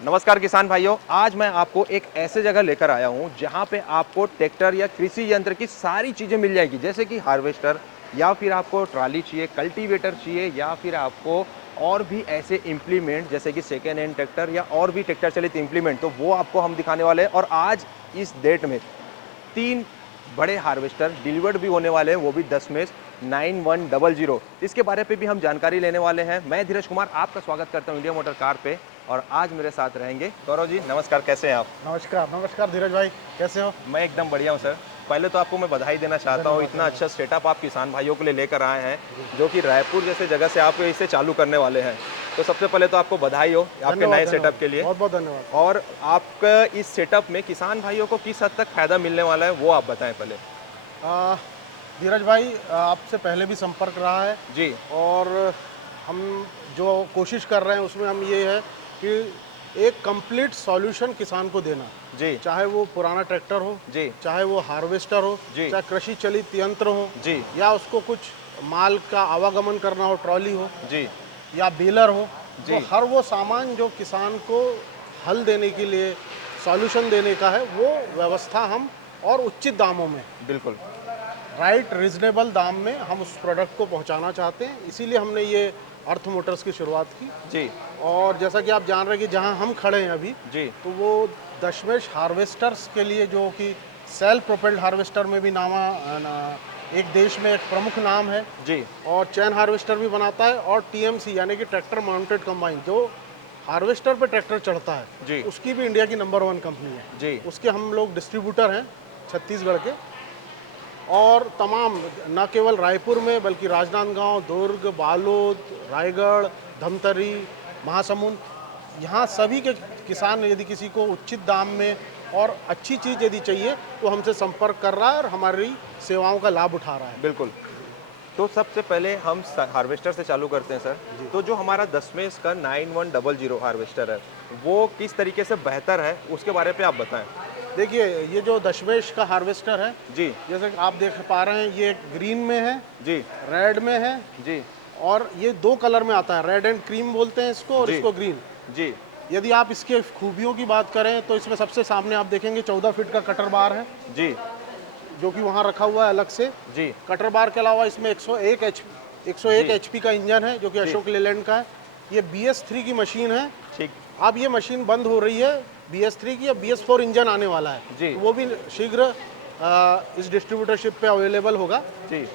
नमस्कार किसान भाइयों, आज मैं आपको एक ऐसे जगह लेकर आया हूं जहां पे आपको ट्रैक्टर या कृषि यंत्र की सारी चीज़ें मिल जाएगी, जैसे कि हार्वेस्टर या फिर आपको ट्राली चाहिए, कल्टीवेटर चाहिए या फिर आपको और भी ऐसे इम्प्लीमेंट जैसे कि सेकेंड हैंड ट्रैक्टर या और भी ट्रैक्टर चलित इम्प्लीमेंट, तो वो आपको हम दिखाने वाले हैं। और आज इस डेट में 3 बड़े हार्वेस्टर डिलीवर्ड भी होने वाले हैं, वो भी दशमेश 9100। इसके बारे पे भी हम जानकारी लेने वाले हैं। मैं धीरज कुमार आपका स्वागत करता हूं इंडिया मोटर कार पे, और आज मेरे साथ रहेंगे गौरव जी। नमस्कार, कैसे हैं आप? नमस्कार, नमस्कार धीरज भाई, कैसे हो? मैं एकदम बढ़िया हूं सर। पहले तो आपको मैं बधाई देना चाहता हूं, धन्यवाद, इतना धन्यवाद। अच्छा सेटअप आप किसान भाइयों के लिए लेकर आए हैं, जो कि रायपुर जैसे जगह से आप इसे चालू करने वाले हैं। तो सबसे पहले तो आपको बधाई हो आपके धन्यवाद, नए धन्यवाद। सेटअप के लिए। बहुत-बहुत धन्यवाद। और आपका इस सेटअप में किसान भाइयों को किस हद तक फ़ायदा मिलने वाला है, वो आप बताएं पहले। अ, धीरज भाई आपसे पहले भी संपर्क रहा है जी। और हम जो कोशिश कर रहे हैं उसमें हम ये है कि एक कंप्लीट सॉल्यूशन किसान को देना। जी। चाहे वो पुराना ट्रैक्टर हो, जी। चाहे वो हार्वेस्टर हो, जी। चाहे कृषि चलित यंत्र हो, जी। या उसको कुछ माल का आवागमन करना हो, ट्रॉली हो जी। या बेलर हो, तो जी। हर वो सामान जो किसान को हल देने के लिए सॉल्यूशन देने का है, वो व्यवस्था हम और उचित दामों में, बिल्कुल। राइट रीजनेबल दाम में हम उस प्रोडक्ट को पहुंचाना चाहते हैं। इसीलिए हमने ये अर्थ मोटर्स की शुरुआत की। जी। और जैसा कि आप जान रहे हैं कि जहां हम खड़े हैं अभी, जी। तो वो दशमेश हार्वेस्टर्स के लिए, जो कि सेल्फ प्रोपेल्ड हार्वेस्टर में भी एक देश में एक प्रमुख नाम है, जी। और चैन हार्वेस्टर भी बनाता है, और टीएमसी यानी कि ट्रैक्टर माउंटेड कंबाइन, जो हार्वेस्टर पे ट्रैक्टर चढ़ता है, जी। उसकी भी इंडिया की नंबर 1 कंपनी है। जी। उसके हम लोग डिस्ट्रीब्यूटर हैं छत्तीसगढ़ के। और तमाम, न केवल रायपुर में बल्कि राजनांदगांव, दुर्ग, बालोद, रायगढ़, धमतरी, महासमुंद, यहाँ सभी के किसान यदि किसी को उचित दाम में और अच्छी चीज़ यदि चाहिए तो हमसे संपर्क कर रहा है और हमारी सेवाओं का लाभ उठा रहा है। बिल्कुल। तो सबसे पहले हम हार्वेस्टर से चालू करते हैं सर। तो जो हमारा दशमेश का 9100 हार्वेस्टर है, वो किस तरीके से बेहतर है, उसके बारे पे आप बताएं। देखिए, ये जो दशमेश का हार्वेस्टर है, जी। जैसे कि आप देख पा रहे हैं, ये ग्रीन में है, जी। रेड में है, जी। और ये 2 कलर में आता है। रेड एंड क्रीम बोलते हैं इसको, और जी। इसको ग्रीन। जी। यदि आप इसके खूबियों की बात करें तो इसमें सबसे सामने आप देखेंगे 14 फीट का कटर बार है, जी। जो कि वहाँ रखा हुआ है अलग से। जी। कटर बार के अलावा इसमें 101 एचपी का इंजन है, जो कि अशोक लेलैंड का है। ये BS3 की मशीन है। ठीक। अब ये मशीन बंद हो रही है BS3 की, अब BS4 इंजन आने वाला है, जी। तो वो भी शीघ्र इस डिस्ट्रीब्यूटरशिप पे अवेलेबल होगा। जी।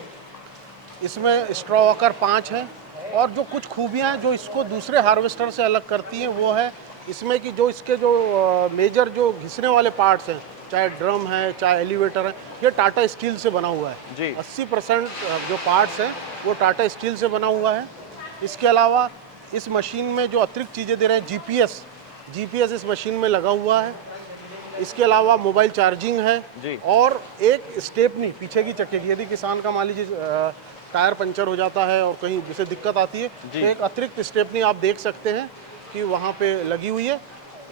इसमें स्ट्रॉ वॉकर 5 हैं, और जो कुछ खूबियां हैं जो इसको दूसरे हार्वेस्टर से अलग करती हैं, वो है इसमें कि जो इसके जो मेजर जो घिसने वाले पार्ट्स हैं, चाहे ड्रम है, चाहे एलिवेटर है, ये टाटा स्टील से बना हुआ है। जी। 80% जो पार्ट्स हैं वो टाटा स्टील से बना हुआ है। इसके अलावा इस मशीन में जो अतिरिक्त चीज़ें दे रहे हैं, जीपीएस इस मशीन में लगा हुआ है। इसके अलावा मोबाइल चार्जिंग है, जी। और एक स्टेपनी पीछे की चक्के की, यदि किसान का मान लीजिए टायर पंचर हो जाता है और कहीं जिसे दिक्कत आती है, तो एक अतिरिक्त स्टेपनी आप देख सकते हैं कि वहाँ पे लगी हुई है।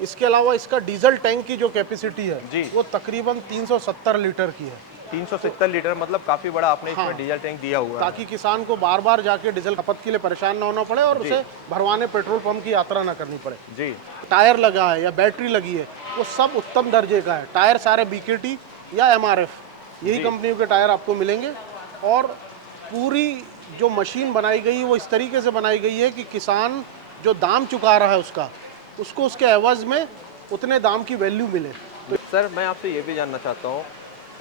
इसके अलावा इसका डीजल टैंक की जो कैपेसिटी है, जी। वो तकरीबन 370 लीटर की है। 370 लीटर, मतलब काफी बड़ा आपने इसमें हाँ। डीजल टैंक दिया हुआ है। ताकि किसान को बार बार जाके डीजल खपत के लिए परेशान ना होना पड़े, और जी। उसे भरवाने पेट्रोल पंप की यात्रा ना करनी पड़े। जी। टायर लगा है या बैटरी लगी है, वो सब उत्तम दर्जे का है। टायर सारे BKT या MRF, यही जी। कंपनियों के टायर आपको मिलेंगे। और पूरी जो मशीन बनाई गई है वो इस तरीके से बनाई गई है कि किसान जो दाम चुका रहा है उसको उसके एवज में उतने दाम की वैल्यू मिले। तो सर मैं आपसे ये भी जानना चाहता हूँ,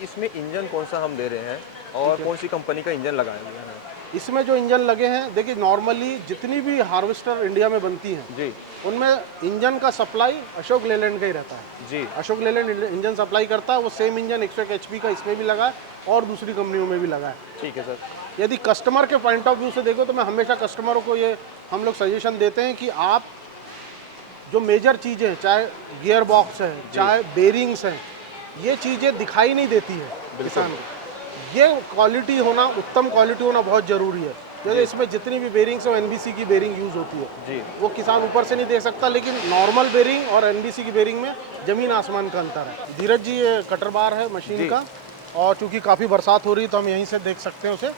इसमें इंजन कौन सा हम दे रहे हैं और कौन सी कंपनी का इंजन लगाया गया है? इसमें जो इंजन लगे हैं, देखिए नॉर्मली जितनी भी हार्वेस्टर इंडिया में बनती हैं, जी। उनमें इंजन का सप्लाई अशोक लेलैंड का ही रहता है। जी। अशोक लेलैंड इंजन सप्लाई करता है। वो सेम इंजन 101 एचपी का इसमें भी लगा है और दूसरी कंपनियों में भी लगा है। ठीक है सर। यदि कस्टमर के पॉइंट ऑफ व्यू से देखो, तो मैं हमेशा कस्टमरों को ये हम लोग सजेशन देते हैं कि आप जो मेजर चीज़ें, चाहे गियर बॉक्स है, चाहे बेरिंग्स हैं, ये चीज़ें दिखाई नहीं देती है किसान को। ये क्वालिटी होना, उत्तम क्वालिटी होना बहुत ज़रूरी है। जैसे इसमें जितनी भी बेरिंग्स है, NBC की बेरिंग यूज़ होती है। जी। वो किसान ऊपर से नहीं देख सकता, लेकिन नॉर्मल बेरिंग और NBC की बेरिंग में ज़मीन आसमान का अंतर है। धीरज जी, ये कटर बार है मशीन का, और चूंकि काफ़ी बरसात हो रही है तो हम यहीं से देख सकते हैं उसे।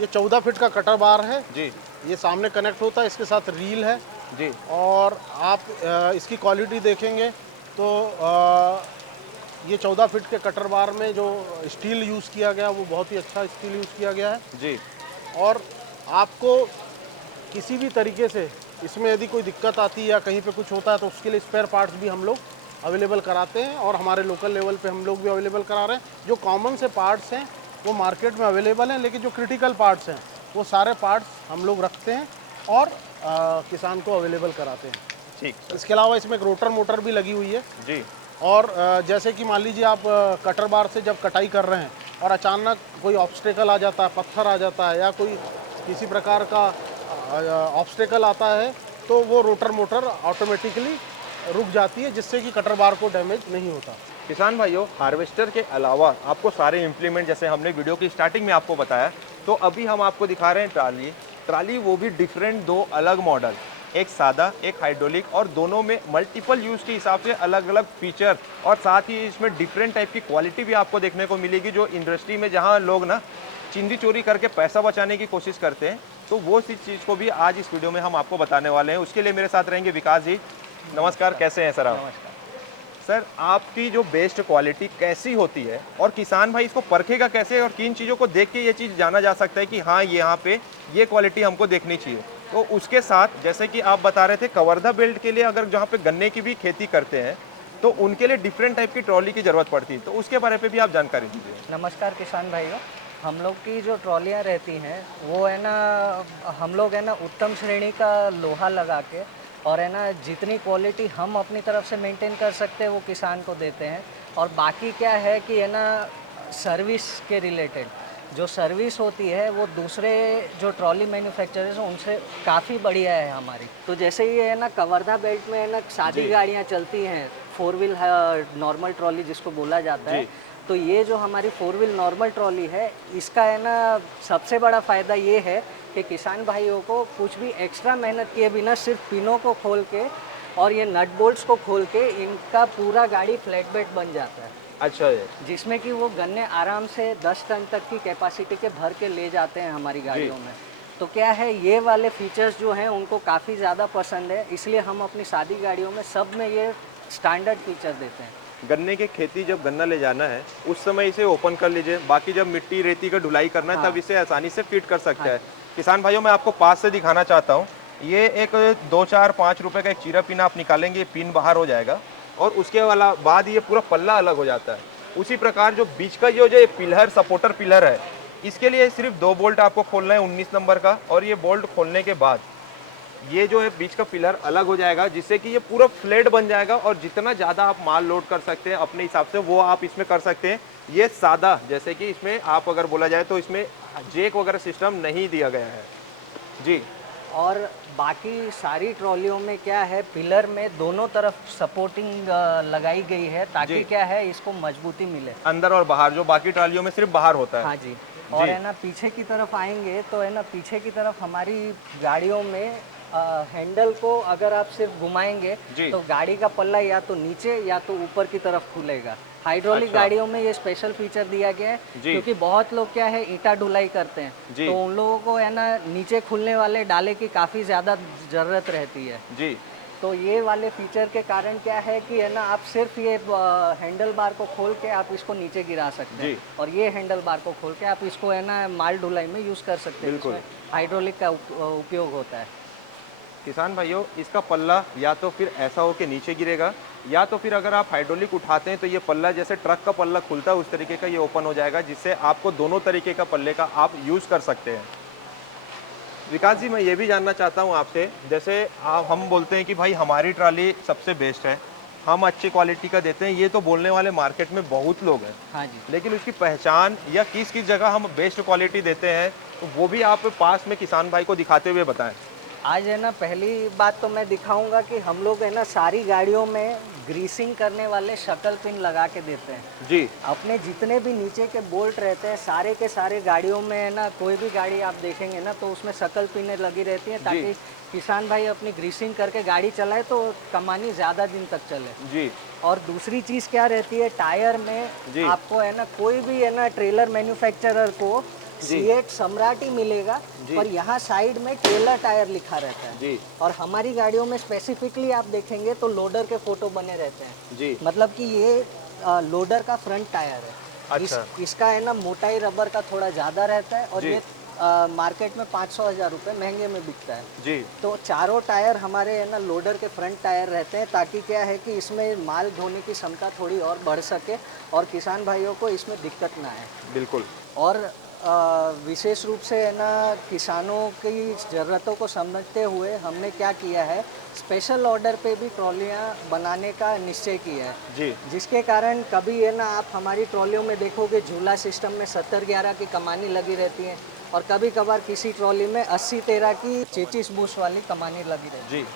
ये 14 फीट का कटर बार है जी। ये सामने कनेक्ट होता है, इसके साथ रील है, जी और आप इसकी क्वालिटी देखेंगे तो ये 14 फीट के कटर बार में जो स्टील यूज़ किया गया वो बहुत ही अच्छा स्टील यूज़ किया गया है। जी और आपको किसी भी तरीके से इसमें यदि कोई दिक्कत आती है या कहीं पे कुछ होता है तो उसके लिए स्पेयर पार्ट्स भी हम लोग अवेलेबल कराते हैं, और हमारे लोकल लेवल पे हम लोग भी अवेलेबल करा रहे हैं। जो कॉमन से पार्ट्स हैं वो मार्केट में अवेलेबल हैं, लेकिन जो क्रिटिकल पार्ट्स हैं वो सारे पार्ट्स हम लोग रखते हैं और किसान को अवेलेबल कराते हैं। ठीक सर। इसके अलावा इसमें एक रोटर मोटर भी लगी हुई है। जी और जैसे कि मान लीजिए आप कटर बार से जब कटाई कर रहे हैं और अचानक कोई ऑब्स्टेकल आ जाता है, पत्थर आ जाता है या कोई किसी प्रकार का ऑब्स्टेकल आता है, तो वो रोटर मोटर ऑटोमेटिकली रुक जाती है, जिससे कि कटर बार को डैमेज नहीं होता। किसान भाइयों, हार्वेस्टर के अलावा आपको सारे इम्प्लीमेंट जैसे हमने वीडियो की स्टार्टिंग में आपको बताया, तो अभी हम आपको दिखा रहे हैं ट्राली। ट्राली वो भी डिफरेंट, दो अलग मॉडल, एक सादा एक हाइड्रोलिक, और दोनों में मल्टीपल यूज़ के हिसाब से अलग अलग फीचर, और साथ ही इसमें डिफरेंट टाइप की क्वालिटी भी आपको देखने को मिलेगी। जो इंडस्ट्री में जहाँ लोग ना चिंदी चोरी करके पैसा बचाने की कोशिश करते हैं, तो वो सी चीज़ को भी आज इस वीडियो में हम आपको बताने वाले हैं। उसके लिए मेरे साथ रहेंगे विकास जी। नमस्कार, कैसे हैं सर आप? नमस्कार। सर, आपकी जो बेस्ट क्वालिटी कैसी होती है और किसान भाई इसको परखेगा कैसे, और किन चीज़ों को देख के ये चीज़ जाना जा सकता है कि हाँ ये यहाँ पे ये क्वालिटी हमको देखनी चाहिए? तो उसके साथ जैसे कि आप बता रहे थे कवर्धा बेल्ट के लिए अगर जहाँ पे गन्ने की भी खेती करते हैं तो उनके लिए डिफरेंट टाइप की ट्रॉली की ज़रूरत पड़ती है, तो उसके बारे में भी आप जानकारी दीजिए। नमस्कार किसान भाइयों। हम लोग की जो ट्रॉलियाँ रहती हैं वो है ना, हम लोग है ना उत्तम श्रेणी का लोहा लगा के, और है ना जितनी क्वालिटी हम अपनी तरफ से मेंटेन कर सकते हैं वो किसान को देते हैं। और बाकी क्या है कि है ना सर्विस के रिलेटेड जो सर्विस होती है वो दूसरे जो ट्रॉली मैन्युफैक्चरर्स हैं उनसे काफ़ी बढ़िया है हमारी। तो जैसे ये है ना कवर्धा बेल्ट में है ना सादी गाड़ियाँ चलती हैं, 4 व्हील नॉर्मल ट्रॉली जिसको बोला जाता है। तो ये जो हमारी 4 व्हील नॉर्मल ट्रॉली है, इसका है ना सबसे बड़ा फ़ायदा ये है कि किसान भाइयों को कुछ भी एक्स्ट्रा मेहनत किए बिना सिर्फ पिनों को खोल के और ये नट बोल्ट्स को खोल के इनका पूरा गाड़ी फ्लैट बेड बन जाता है। अच्छा है। जिसमें कि वो गन्ने आराम से 10 टन तक की कैपेसिटी के भर के ले जाते हैं हमारी गाड़ियों में। तो क्या है, ये वाले फीचर्स जो हैं उनको काफ़ी ज़्यादा पसंद है, इसलिए हम अपनी सादी गाड़ियों में सब में ये स्टैंडर्ड फीचर देते हैं। गन्ने की खेती जब गन्ना ले जाना है उस समय इसे ओपन कर लीजिए, बाकी जब मिट्टी रेती का ढुलाई करना है तब इसे आसानी से फिट कर सकते हैं। किसान भाइयों, मैं आपको पास से दिखाना चाहता हूँ। ये एक 2, 4, 5 रुपए का एक चीरा पिन आप निकालेंगे, पिन बाहर हो जाएगा और उसके वाला बाद ये पूरा पल्ला अलग हो जाता है। उसी प्रकार जो बीच का जो पिलर, सपोर्टर पिलर है, इसके लिए सिर्फ 2 बोल्ट आपको खोलना है 19 नंबर का, और ये बोल्ट खोलने के बाद ये जो है बीच का पिलर अलग हो जाएगा, जिससे कि ये पूरा फ्लैट बन जाएगा और जितना ज़्यादा आप माल लोड कर सकते हैं अपने हिसाब से वो आप इसमें कर सकते हैं। ये सादा, जैसे कि इसमें आप अगर बोला जाए तो इसमें जेक वगैरह सिस्टम नहीं दिया गया है जी। और बाकी सारी ट्रॉलियों में क्या है, पिलर में दोनों तरफ सपोर्टिंग लगाई गई है ताकि क्या है इसको मजबूती मिले, अंदर और बाहर, जो बाकी ट्रालियों में सिर्फ बाहर होता है। हाँ जी। और है ना पीछे की तरफ आएंगे तो है ना पीछे की तरफ हमारी गाड़ियों में हैंडल को अगर आप सिर्फ घुमाएंगे तो गाड़ी का पल्ला या तो नीचे या तो ऊपर की तरफ खुलेगा। हाइड्रोलिक गाड़ियों में ये स्पेशल फीचर दिया गया है क्योंकि बहुत लोग क्या है ईंटा ढुलाई करते हैं, तो उन लोगों को है ना नीचे खुलने वाले डाले की काफ़ी ज़्यादा ज़रूरत रहती है जी। तो ये वाले फीचर के कारण क्या है कि है ना आप सिर्फ ये हैंडल बार को खोल के आप इसको नीचे गिरा सकते हैं, और ये हैंडल बार को खोल के आप इसको है ना माल ढुलाई में यूज़ कर सकते हैं। बिल्कुल हाइड्रोलिक का उपयोग होता है। किसान भाइयों, इसका पल्ला या तो फिर ऐसा हो के नीचे गिरेगा, या तो फिर अगर आप हाइड्रोलिक उठाते हैं तो ये पल्ला जैसे ट्रक का पल्ला खुलता है उस तरीके का ये ओपन हो जाएगा, जिससे आपको दोनों तरीके का पल्ले का आप यूज़ कर सकते हैं। विकास जी, मैं ये भी जानना चाहता हूँ आपसे, जैसे हम बोलते हैं कि भाई हमारी ट्राली सबसे बेस्ट है, हम अच्छी क्वालिटी का देते हैं, ये तो बोलने वाले मार्केट में बहुत लोग हैं। हाँ जी। लेकिन उसकी पहचान या किस किस जगह हम बेस्ट क्वालिटी देते हैं, तो वो भी आप पास में किसान भाई को दिखाते हुए बताएं। आज है ना पहली बात तो मैं दिखाऊंगा कि हम लोग है ना सारी गाड़ियों में ग्रीसिंग करने वाले शक्ल पिन लगा के देते हैं जी। अपने जितने भी नीचे के बोल्ट रहते हैं सारे के सारे गाड़ियों में है ना, कोई भी गाड़ी आप देखेंगे ना तो उसमें शक्ल पिनें लगी रहती हैं ताकि किसान भाई अपनी ग्रीसिंग करके गाड़ी चलाए तो कमानी ज़्यादा दिन तक चले जी। और दूसरी चीज़ क्या रहती है, टायर में आपको है ना कोई भी है ना ट्रेलर मैन्युफैक्चरर को सीएट सम्राट ही मिलेगा, पर यहाँ साइड में ट्रेलर टायर लिखा रहता है। जी और हमारी गाड़ियों में स्पेसिफिकली आप देखेंगे तो लोडर के फोटो बने रहते हैं। जी। मतलब कि ये लोडर का फ्रंट टायर है। अच्छा। इसका है ना मोटाई रबर का थोड़ा ज़्यादा रहता है, और जी। ये मार्केट में 500,000 रुपये महंगे में बिकता है। जी तो चारों टायर हमारे है ना लोडर के फ्रंट टायर रहते हैं, ताकि क्या है कि इसमें माल ढोने की क्षमता थोड़ी और बढ़ सके और किसान भाइयों को इसमें दिक्कत ना आए। बिल्कुल। और विशेष रूप से है ना किसानों की ज़रूरतों को समझते हुए हमने क्या किया है, स्पेशल ऑर्डर पे भी ट्रॉलियाँ बनाने का निश्चय किया है। जी जिसके कारण कभी है ना आप हमारी ट्रॉलियों में देखोगे झूला सिस्टम में 70-11 की कमानी लगी रहती है, और कभी कभार किसी ट्रॉली में 80-13 की 33 बुश वाली कमानी लगी रहती है। जी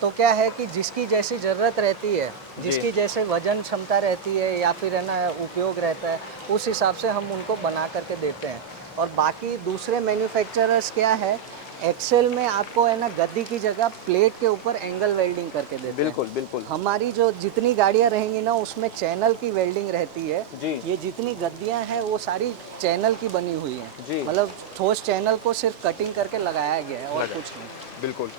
तो क्या है कि जिसकी जैसी ज़रूरत रहती है, जिसकी जैसे वजन क्षमता रहती है या फिर है ना उपयोग रहता है, उस हिसाब से हम उनको बना करके देते हैं। और बाकी दूसरे मैन्युफैक्चरर्स क्या है, एक्सेल में आपको है ना गद्दी की जगह प्लेट के ऊपर एंगल वेल्डिंग करके देते हैं। बिल्कुल बिल्कुल। हमारी जो जितनी गाड़ियाँ रहेंगी ना उसमें चैनल की वेल्डिंग रहती है। जी। ये जितनी गद्दियाँ हैं वो सारी चैनल की बनी हुई जी। हैं। मतलब ठोस चैनल को सिर्फ कटिंग करके लगाया गया है और कुछ नहीं। बिल्कुल।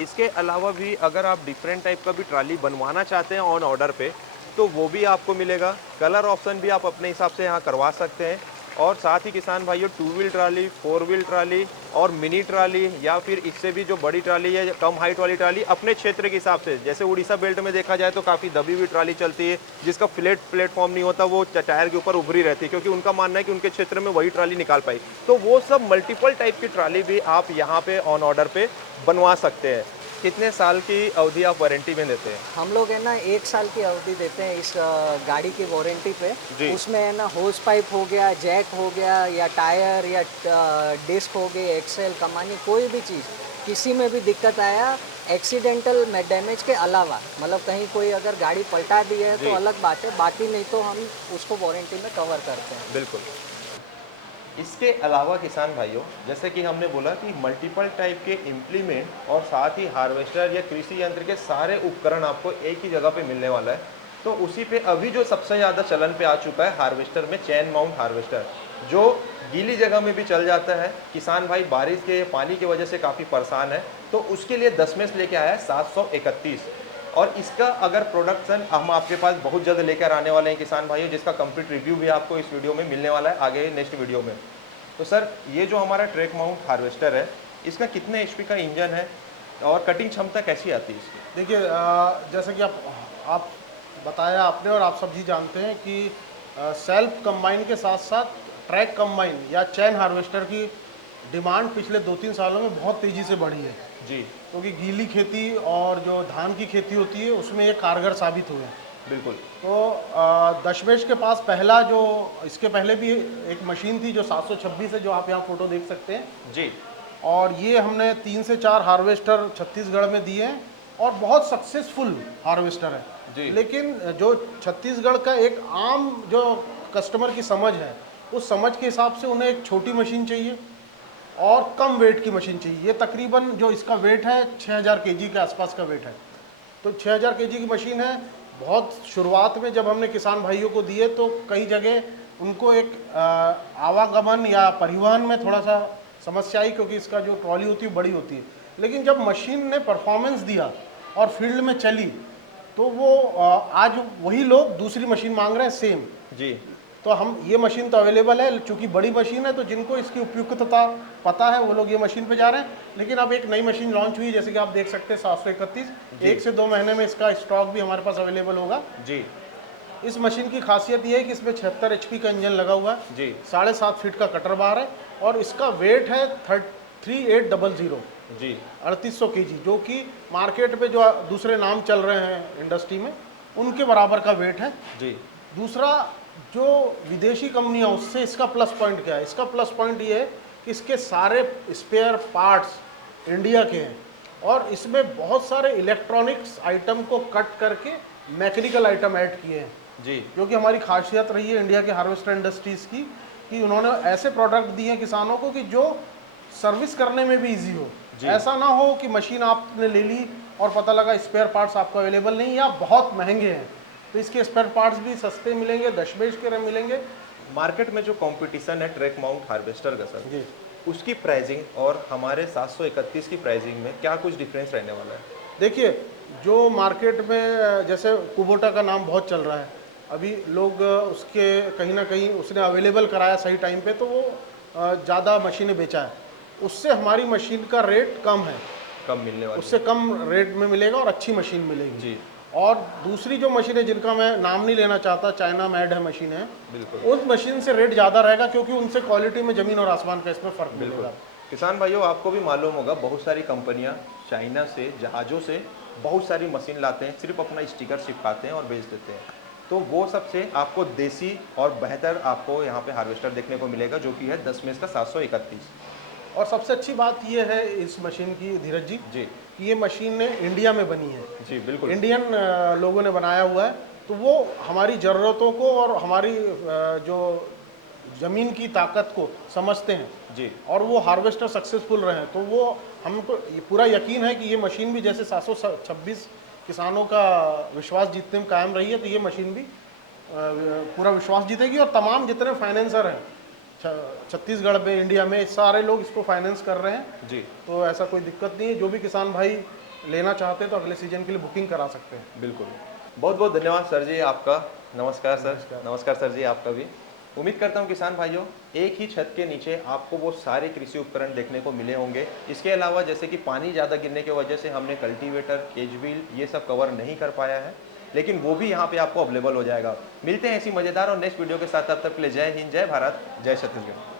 इसके अलावा भी अगर आप डिफरेंट टाइप का भी ट्राली बनवाना चाहते हैं ऑन ऑर्डर पे, तो वो भी आपको मिलेगा। कलर ऑप्शन भी आप अपने हिसाब से यहाँ करवा सकते हैं। और साथ ही किसान भाइयों 2 व्हील ट्राली, 4 व्हील ट्राली और मिनी ट्राली, या फिर इससे भी जो बड़ी ट्राली है, कम हाइट वाली ट्राली, अपने क्षेत्र के हिसाब से, जैसे उड़ीसा बेल्ट में देखा जाए तो काफ़ी दबी हुई ट्राली चलती है जिसका फ्लैट प्लेटफॉर्म नहीं होता, वो टायर के ऊपर उभरी रहती है, क्योंकि उनका मानना है कि उनके क्षेत्र में वही ट्राली निकाल पाई। तो वो सब मल्टीपल टाइप की ट्राली भी आप यहाँ पे ऑन ऑर्डर पे बनवा सकते हैं। कितने साल की अवधि आप वारंटी में देते हैं? हम लोग है ना 1 साल की अवधि देते हैं इस गाड़ी की वारंटी पे। जी। उसमें है ना होस पाइप हो गया, जैक हो गया, या टायर या डिस्क हो गई, एक्सेल, कमानी, कोई भी चीज़ किसी में भी दिक्कत आया एक्सीडेंटल डैमेज के अलावा, मतलब कहीं कोई अगर गाड़ी पलटा दी है तो अलग बात है, बाकी नहीं तो हम उसको वारंटी में कवर करते हैं। बिल्कुल। इसके अलावा किसान भाइयों, जैसे कि हमने बोला कि मल्टीपल टाइप के इम्प्लीमेंट और साथ ही हार्वेस्टर या कृषि यंत्र के सारे उपकरण आपको एक ही जगह पे मिलने वाला है। तो उसी पे अभी जो सबसे ज़्यादा चलन पे आ चुका है हार्वेस्टर में, चैन माउंट हार्वेस्टर, जो गीली जगह में भी चल जाता है। किसान भाई बारिश के पानी की वजह से काफ़ी परेशान है, तो उसके लिए दशमेश लेके आया है 731। और इसका अगर प्रोडक्शन हम आपके पास बहुत जल्द लेकर आने वाले हैं किसान भाइयों, जिसका कंप्लीट रिव्यू भी आपको इस वीडियो में मिलने वाला है आगे नेक्स्ट वीडियो में। तो सर, ये जो हमारा ट्रैक माउंट हार्वेस्टर है, इसका कितने एचपी का इंजन है और कटिंग क्षमता कैसी आती है इसकी? देखिए, जैसे कि आप बताया आपने और आप सभी जानते हैं कि सेल्फ कंबाइन के साथ साथ ट्रैक कंबाइन या चैन हार्वेस्टर की डिमांड पिछले 2-3 सालों में बहुत तेज़ी से बढ़ी है। जी क्योंकि गीली खेती और जो धान की खेती होती है उसमें ये कारगर साबित हुए हैं। बिल्कुल। तो दशमेश के पास पहला जो, इसके पहले भी एक मशीन थी जो 726 है, जो आप यहाँ फोटो देख सकते हैं जी। और ये हमने 3 से 4 हार्वेस्टर छत्तीसगढ़ में दिए हैं और बहुत सक्सेसफुल हार्वेस्टर है जी। लेकिन जो छत्तीसगढ़ का एक आम जो कस्टमर की समझ है, उस समझ के हिसाब से उन्हें एक छोटी मशीन चाहिए और कम वेट की मशीन चाहिए। ये तकरीबन जो इसका वेट है 6000 केजी के आसपास का वेट है। तो 6000 केजी की मशीन है। बहुत शुरुआत में जब हमने किसान भाइयों को दिए तो कई जगह उनको एक आवागमन या परिवहन में थोड़ा सा समस्या आई, क्योंकि इसका जो ट्रॉली होती है बड़ी होती है। लेकिन जब मशीन ने परफॉर्मेंस दिया और फील्ड में चली, तो वो आज वही लोग दूसरी मशीन मांग रहे हैं सेम। जी। तो हम ये मशीन तो अवेलेबल है, चूँकि बड़ी मशीन है तो जिनको इसकी उपयुक्तता पता है वो लोग ये मशीन पे जा रहे हैं। लेकिन अब एक नई मशीन लॉन्च हुई, जैसे कि आप देख सकते हैं 731, 1 से 2 महीने में इसका स्टॉक भी हमारे पास अवेलेबल होगा। जी। इस मशीन की खासियत ये है कि इसमें 76 HP का इंजन लगा हुआ है, जी। 7.5 फीट का कटर बार है और इसका वेट है 3800 जी। 3800 केजी, जो कि मार्केट पे जो दूसरे नाम चल रहे हैं इंडस्ट्री में उनके बराबर का वेट है। जी। दूसरा, जो विदेशी कंपनियां, उससे इसका प्लस पॉइंट क्या है? इसका प्लस पॉइंट ये है कि इसके सारे स्पेयर पार्ट्स इंडिया के हैं और इसमें बहुत सारे इलेक्ट्रॉनिक्स आइटम को कट करके मैकेनिकल आइटम ऐड किए हैं। जी। क्योंकि हमारी खासियत रही है इंडिया के हार्वेस्टर इंडस्ट्रीज़ की कि उन्होंने ऐसे प्रोडक्ट दिए हैं किसानों को कि जो सर्विस करने में भी ईजी हो। ऐसा ना हो कि मशीन आपने ले ली और पता लगा स्पेयर पार्ट्स आपको अवेलेबल नहीं या बहुत महंगे हैं। तो इसके स्पेयर पार्ट्स भी सस्ते मिलेंगे, दशमेश के मिलेंगे मार्केट में जो कंपटीशन है ट्रैक माउंट हार्वेस्टर का सर, जी उसकी प्राइसिंग और हमारे 731 की प्राइसिंग में क्या कुछ डिफरेंस रहने वाला है? देखिए, जो मार्केट में जैसे कुबोटा का नाम बहुत चल रहा है, अभी लोग उसके कहीं ना कहीं उसने अवेलेबल कराया सही टाइम पे, तो वो ज़्यादा मशीनें बेचा है। उससे हमारी मशीन का रेट कम है, कम मिलने वाली उससे कम रेट में मिलेगा और अच्छी मशीन मिलेगी। जी और दूसरी जो मशीन है जिनका मैं नाम नहीं लेना चाहता, चाइना मेड है मशीन है, बिल्कुल उस मशीन से रेट ज़्यादा रहेगा, क्योंकि उनसे क्वालिटी में ज़मीन और आसमान का इसमें फ़र्क बिल्कुल। मिलेगा। किसान भाइयों, आपको भी मालूम होगा बहुत सारी कंपनियां चाइना से जहाज़ों से बहुत सारी मशीन लाते हैं, सिर्फ अपना स्टिकर चिपकाते हैं और बेच देते हैं। तो वो सबसे आपको देसी और बेहतर आपको यहाँ पे हार्वेस्टर देखने को मिलेगा, जो कि है दशमेश का 731। और सबसे अच्छी बात ये है इस मशीन की धीरज जी, जी कि ये मशीन इंडिया में बनी है, जी बिल्कुल इंडियन लोगों ने बनाया हुआ है। तो वो हमारी ज़रूरतों को और हमारी जो ज़मीन की ताकत को समझते हैं, जी और वो हार्वेस्टर सक्सेसफुल रहे हैं। तो वो हमको ये पूरा यकीन है कि ये मशीन भी जैसे 726 किसानों का विश्वास जीतने में कायम रही है, तो ये मशीन भी पूरा विश्वास जीतेगी। और तमाम जितने फाइनेंसर हैं छत्तीसगढ़ में, इंडिया में, सारे लोग इसको फाइनेंस कर रहे हैं। जी तो ऐसा कोई दिक्कत नहीं है। जो भी किसान भाई लेना चाहते हैं तो अगले सीजन के लिए बुकिंग करा सकते हैं। बिल्कुल। बहुत बहुत धन्यवाद सर जी आपका। नमस्कार सर। नमस्कार सर जी आपका भी। उम्मीद करता हूँ किसान भाइयों, एक ही छत के नीचे आपको वो सारे कृषि उपकरण देखने को मिले होंगे। इसके अलावा जैसे कि पानी ज़्यादा गिरने की वजह से हमने कल्टीवेटर, केज व्हील ये सब कवर नहीं कर पाया है, लेकिन वो भी यहाँ पे आपको अवेलेबल हो जाएगा। मिलते हैं ऐसी मज़ेदार और नेक्स्ट वीडियो के साथ। तब तक के लिए जय हिंद, जय भारत, जय छत्तीसगढ़।